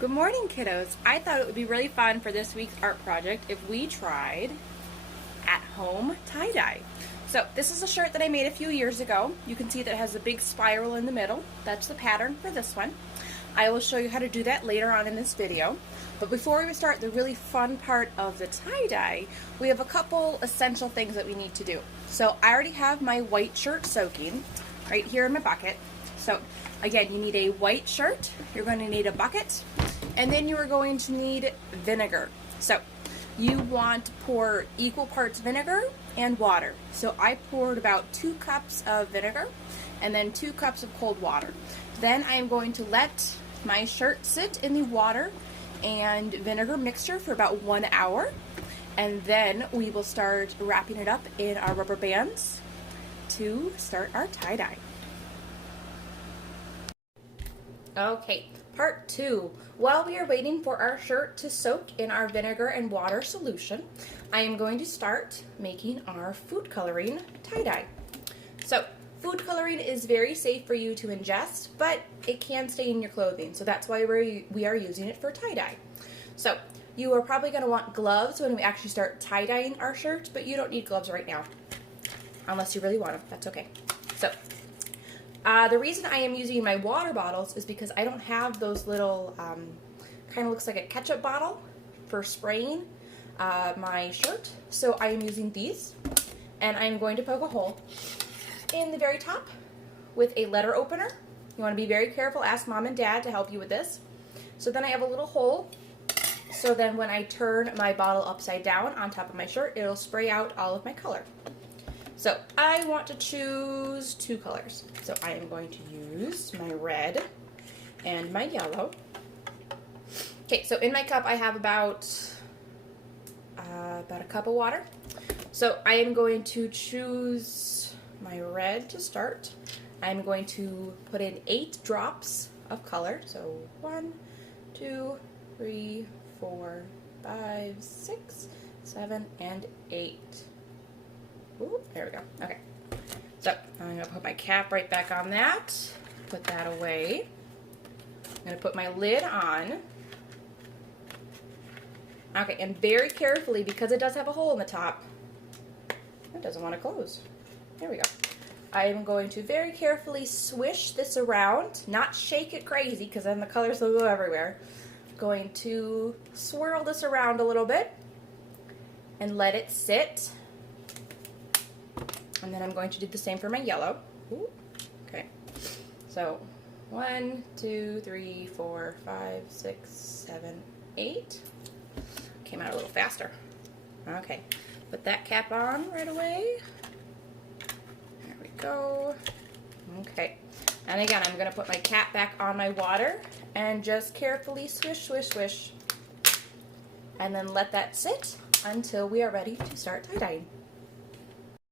Good morning, kiddos. I thought it would be really fun for this week's art project if we tried at-home tie-dye. So this is a shirt that I made a few years ago. You can see that it has a big spiral in the middle. That's the pattern for this one. I will show you how to do that later on in this video. But before we start the really fun part of the tie-dye, we have a couple essential things that we need to do. So I already have my white shirt soaking right here in my bucket. So again, you need a white shirt, you're going to need a bucket, and then you are going to need vinegar. So you want to pour equal parts vinegar and water. So I poured about 2 cups of vinegar and then 2 cups of cold water. Then I am going to let my shirt sit in the water and vinegar mixture for about 1 hour, and then we will start wrapping it up in our rubber bands to start our tie-dye. Okay, part 2. While we are waiting for our shirt to soak in our vinegar and water solution, I am going to start making our food coloring tie-dye. So, food coloring is very safe for you to ingest, but it can stay in your clothing, so that's why we are using it for tie-dye. So, you are probably going to want gloves when we actually start tie-dyeing our shirt, but you don't need gloves right now, unless you really want them. That's okay. So, the reason I am using my water bottles is because I don't have those little, kind of looks like a ketchup bottle for spraying my shirt. So I am using these, and I'm going to poke a hole in the very top with a letter opener. You want to be very careful. Ask Mom and Dad to help you with this. So then I have a little hole, so then when I turn my bottle upside down on top of my shirt, it'll spray out all of my color. So I want to choose 2 colors. So I am going to use my red and my yellow. Okay, so in my cup I have about a cup of water. So I am going to choose my red to start. I'm going to put in 8 drops of color. So 1, 2, 3, 4, 5, 6, 7, and 8. Ooh, there we go. Okay. So I'm going to put my cap right back on that. Put that away. I'm going to put my lid on. Okay, and very carefully, because it does have a hole in the top, it doesn't want to close. There we go. I am going to very carefully swish this around, not shake it crazy, because then the colors will go everywhere. Going to swirl this around a little bit and let it sit. And then I'm going to do the same for my yellow. Ooh, okay. So 1, 2, 3, 4, 5, 6, 7, 8. Came out a little faster. Okay. Put that cap on right away. There we go. Okay. And again, I'm going to put my cap back on my water and just carefully swish, swish, swish. And then let that sit until we are ready to start tie-dyeing.